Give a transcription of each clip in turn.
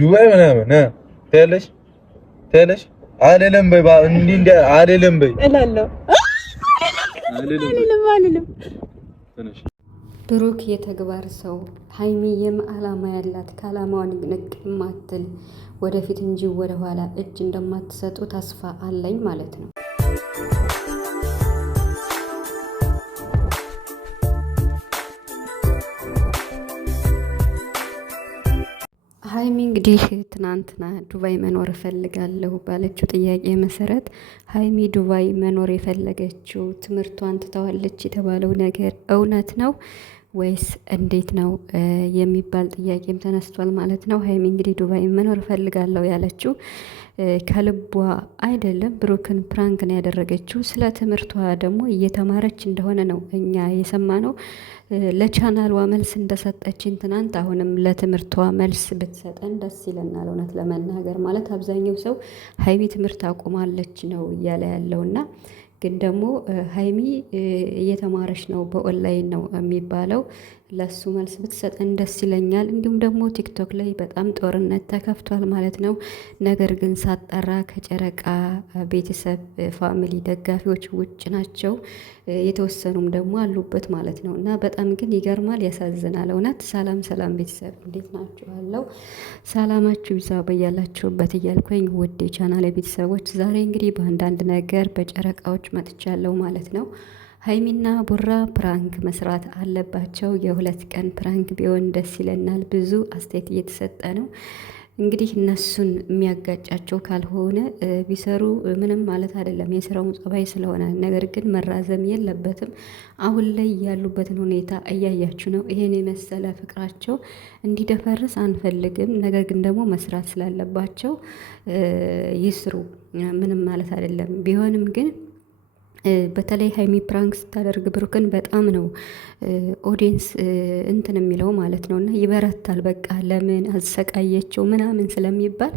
ዱባይ ምናምን ትያለሽ አልልም በይ እንዲህ አልልም በይ እላለሁ አልልም። ብሩክ የተግባር ሰው፣ ሀይሚዬም አላማ ያላት ከአላማዋ ንቅንቅ ማትል ወደፊት እንጂ ወደ ኋላ እጅ እንደማትሰጡ ተስፋ አለኝ ማለት ነው። ሀይሚ እንግዲህ ትናንትና ዱባይ መኖር እፈልጋለሁ ባለችው ጥያቄ መሰረት ሀይሚ ዱባይ መኖር የፈለገችው ትምህርቷን ትተዋለች የተባለው ነገር እውነት ነው ወይስ እንዴት ነው የሚባል ጥያቄም ተነስቷል ማለት ነው። ሀይሚ እንግዲህ ዱባይ መኖር እፈልጋለሁ ያለችው ከልቧ አይደለም፣ ብሩክን ፕራንክ ነው ያደረገችው። ስለ ትምህርቷ ደግሞ እየተማረች እንደሆነ ነው እኛ የሰማነው። ለቻናሏ መልስ እንደሰጠችን ትናንት፣ አሁንም ለትምህርቷ መልስ ብትሰጠን ደስ ይለናል። እውነት ለመናገር ማለት አብዛኛው ሰው ሀይሚ ትምህርት አቁማለች ነው እያለ ያለውና ግን ደግሞ ሀይሚ እየተማረች ነው፣ በኦንላይን ነው የሚባለው። ለሱ መልስ ብትሰጠን ደስ ይለኛል። እንዲሁም ደግሞ ቲክቶክ ላይ በጣም ጦርነት ተከፍቷል ማለት ነው። ነገር ግን ሳጠራ ከጨረቃ ቤተሰብ ፋሚሊ ደጋፊዎች ውጭ ናቸው፣ የተወሰኑም ደግሞ አሉበት ማለት ነው። እና በጣም ግን ይገርማል፣ ያሳዝናል እውነት። ሰላም ሰላም ቤተሰብ እንዴት ናችኋለሁ? ሰላማችሁ ይዛ በያላችሁበት እያልኩኝ ውድ የቻናል ቤተሰቦች ዛሬ እንግዲህ በአንዳንድ ነገር በጨረቃዎች መጥቻለሁ ማለት ነው። ሀይሚና ቡራ ፕራንክ መስራት አለባቸው። የ2 ቀን ፕራንክ ቢሆን ደስ ይለናል። ብዙ አስተያየት እየተሰጠ ነው። እንግዲህ እነሱን የሚያጋጫቸው ካልሆነ ቢሰሩ ምንም ማለት አይደለም፣ የስራውን ጸባይ ስለሆነ። ነገር ግን መራዘም የለበትም። አሁን ላይ ያሉበትን ሁኔታ እያያችሁ ነው። ይሄን የመሰለ ፍቅራቸው እንዲደፈርስ አንፈልግም። ነገር ግን ደግሞ መስራት ስላለባቸው ይስሩ፣ ምንም ማለት አይደለም። ቢሆንም ግን በተለይ ሀይሚ ፕራንክ ስታደርግ ብሩክን በጣም ነው ኦዲየንስ እንትን የሚለው ማለት ነው። እና ይበረታል። በቃ ለምን አሰቃየችው ምናምን ስለሚባል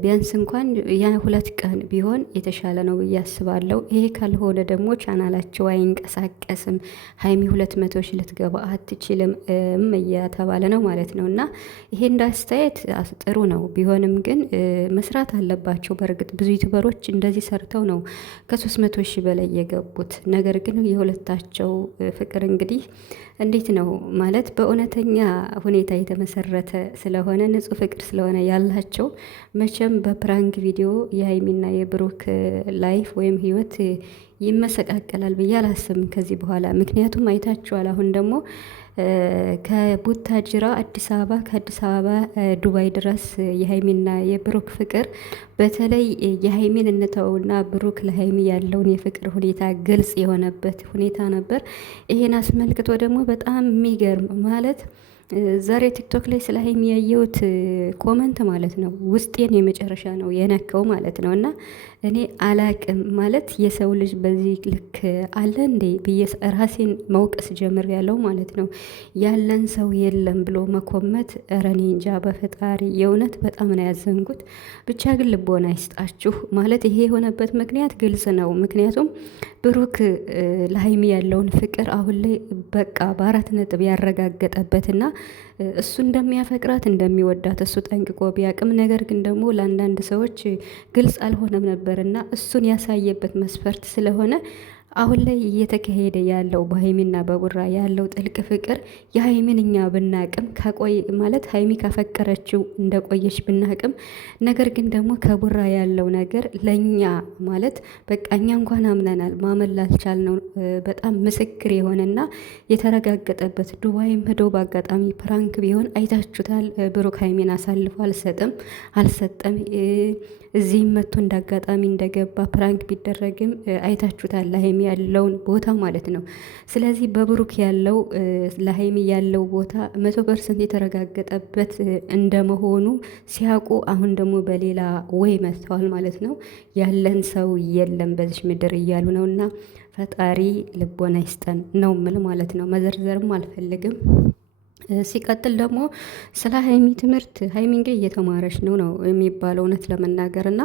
ቢያንስ እንኳን ያ2 ቀን ቢሆን የተሻለ ነው ብዬ አስባለሁ። ይሄ ካልሆነ ደግሞ ቻናላቸው አይንቀሳቀስም። ሀይሚ 200 ሺህ ልትገባ አትችልም እየተባለ ነው ማለት ነው። እና ይሄ እንዳስተያየት ጥሩ ነው። ቢሆንም ግን መስራት አለባቸው። በእርግጥ ብዙ ዩቱበሮች እንደዚህ ሰርተው ነው ከ300 ሺህ በላይ የገቡት። ነገር ግን የሁለታቸው ፍቅር እንግዲህ እንዴት ነው ማለት በእውነተኛ ሁኔታ የተመሰረተ ስለሆነ ንጹህ ፍቅር ስለሆነ ያላቸው መቼም በፕራንክ ቪዲዮ የሀይሚና የብሩክ ላይፍ ወይም ህይወት ይመሰቃቀላል ብዬ አላስብም ከዚህ በኋላ። ምክንያቱም አይታችኋል። አሁን ደግሞ ከቡታጅራ አዲስ አበባ፣ ከአዲስ አበባ ዱባይ ድረስ የሀይሚና የብሩክ ፍቅር፣ በተለይ የሀይሚን እንተውና ብሩክ ለሀይሚ ያለውን የፍቅር ሁኔታ ግልጽ የሆነበት ሁኔታ ነበር። ይሄን አስመልክቶ ደግሞ በጣም የሚገርም ማለት ዛሬ ቲክቶክ ላይ ስለ ሀይሚ ያየሁት ኮመንት ማለት ነው ውስጤን የመጨረሻ ነው የነካው ማለት ነው። እና እኔ አላቅም ማለት የሰው ልጅ በዚህ ልክ አለ እንዴ ብዬ ራሴን መውቀስ ጀምር ያለው ማለት ነው። ያለን ሰው የለም ብሎ መኮመት፣ ኧረ እኔ እንጃ በፈጣሪ የእውነት በጣም ነው ያዘንጉት። ብቻ ግን ልቦና ይስጣችሁ ማለት ይሄ የሆነበት ምክንያት ግልጽ ነው። ምክንያቱም ብሩክ ለሀይሚ ያለውን ፍቅር አሁን ላይ በቃ በ4 ነጥብ ያረጋገጠበትና እሱ እንደሚያፈቅራት እንደሚወዳት እሱ ጠንቅቆ ቢያቅም፣ ነገር ግን ደግሞ ለአንዳንድ ሰዎች ግልጽ አልሆነም ነበርና እሱን ያሳየበት መስፈርት ስለሆነ አሁን ላይ እየተካሄደ ያለው በሀይሚና በቡራ ያለው ጥልቅ ፍቅር የሀይሚን እኛ ብናቅም ከቆይ ማለት ሀይሚ ካፈቀረችው እንደቆየች ብናቅም፣ ነገር ግን ደግሞ ከቡራ ያለው ነገር ለኛ ማለት በቃ እኛ እንኳን አምነናል ማመን ላልቻልነው በጣም ምስክር የሆነና የተረጋገጠበት ዱባይም ሄዶ በአጋጣሚ ፕራንክ ቢሆን አይታችሁታል። ብሩክ ሀይሚን አሳልፎ አልሰጠም። እዚህም መጥቶ እንዳጋጣሚ እንደገባ ፕራንክ ቢደረግም አይታችሁታል ለሀይሚ ያለውን ቦታ ማለት ነው። ስለዚህ በብሩክ ያለው ለሀይሚ ያለው ቦታ 100% የተረጋገጠበት እንደመሆኑ ሲያውቁ አሁን ደግሞ በሌላ ወይ መጥተዋል ማለት ነው። ያለን ሰው የለም በዚህ ምድር እያሉ ነው። እና ፈጣሪ ልቦና ይስጠን ነው ምል ማለት ነው። መዘርዘርም አልፈልግም። ሲቀጥል ደግሞ ስለ ሀይሚ ትምህርት ሀይሚ እንግዲህ እየተማረች ነው የሚባለው እውነት ለመናገር እና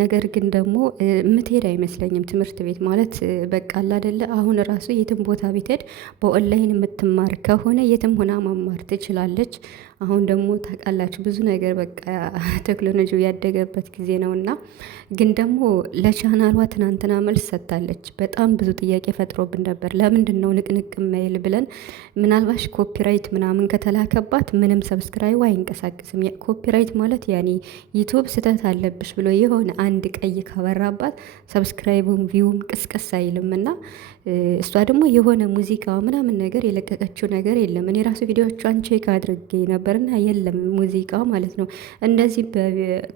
ነገር ግን ደግሞ የምትሄድ አይመስለኝም ትምህርት ቤት ማለት በቃ አይደለ። አሁን ራሱ የትም ቦታ ብትሄድ በኦንላይን የምትማር ከሆነ የትም ሆና መማር ትችላለች። አሁን ደግሞ ታውቃላችሁ ብዙ ነገር በቃ ቴክኖሎጂው ያደገበት ጊዜ ነውና፣ ግን ደግሞ ለቻናሏ ትናንትና መልስ ሰጥታለች። በጣም ብዙ ጥያቄ ፈጥሮብን ነበር። ለምንድን ነው ንቅንቅ ማይል ብለን፣ ምናልባሽ ኮፒራይት ምናምን ከተላከባት ምንም ሰብስክራይብ አይንቀሳቀስም። ኮፒራይት ማለት ያኔ ዩቲዩብ ስህተት አለብሽ ብሎ የሆነ አንድ ቀይ ካበራባት ሰብስክራይቡም ቪውም ቅስቀስ አይልም እና እሷ ደግሞ የሆነ ሙዚቃ ምናምን ነገር የለቀቀችው ነገር የለም። እኔ ራሱ ቪዲዮቿን ቼክ አድርጌ ነበርና የለም ሙዚቃ ማለት ነው። እንደዚህ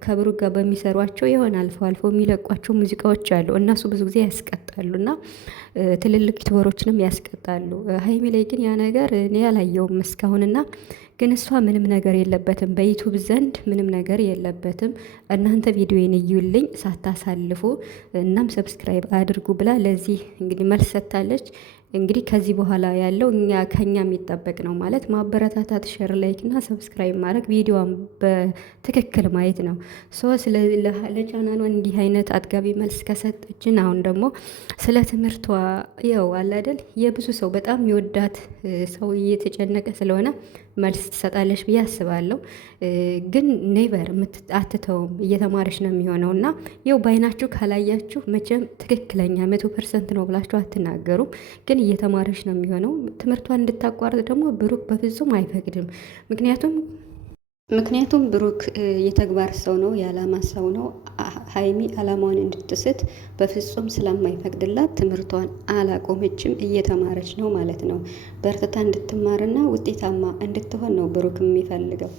ከብሩክ ጋር በሚሰሯቸው የሆነ አልፎ አልፎ የሚለቋቸው ሙዚቃዎች አሉ። እነሱ ብዙ ጊዜ ያስቀጣሉ እና ትልልቅ ዩቲዩበሮችንም ያስቀጣሉ። ሀይሚ ላይ ግን ያ ነገር እኔ ያላየውም እስካሁንና ግን እሷ ምንም ነገር የለበትም፣ በዩቱብ ዘንድ ምንም ነገር የለበትም። እናንተ ቪዲዮን እዩልኝ ሳታሳልፉ፣ እናም ሰብስክራይብ አድርጉ ብላ ለዚህ እንግዲህ መልስ ሰጥታለች። እንግዲህ ከዚህ በኋላ ያለው ከኛ የሚጠበቅ ነው ማለት ማበረታታት፣ ሼር፣ ላይክ እና ሰብስክራይብ ማድረግ፣ ቪዲዮን በትክክል ማየት ነው። ለቻናሏ እንዲህ አይነት አጥጋቢ መልስ ከሰጠችን፣ አሁን ደግሞ ስለ ትምህርቷ ያው አላደል የብዙ ሰው በጣም የወዳት ሰው እየተጨነቀ ስለሆነ መልስ ትሰጣለች ብዬ አስባለሁ። ግን ኔቨር አትተውም፣ እየተማረች ነው የሚሆነው እና ይው በአይናችሁ ካላያችሁ መቼም ትክክለኛ 100% ነው ብላችሁ አትናገሩም። ግን እየተማረች ነው የሚሆነው። ትምህርቷን እንድታቋርጥ ደግሞ ብሩክ በፍጹም አይፈቅድም። ምክንያቱም ብሩክ የተግባር ሰው ነው፣ የዓላማ ሰው ነው። ሀይሚ ዓላማዋን እንድትስት በፍጹም ስለማይፈቅድላት ትምህርቷን አላቆመችም፣ እየተማረች ነው ማለት ነው። በርትታ እንድትማርና ውጤታማ እንድትሆን ነው ብሩክ የሚፈልገው።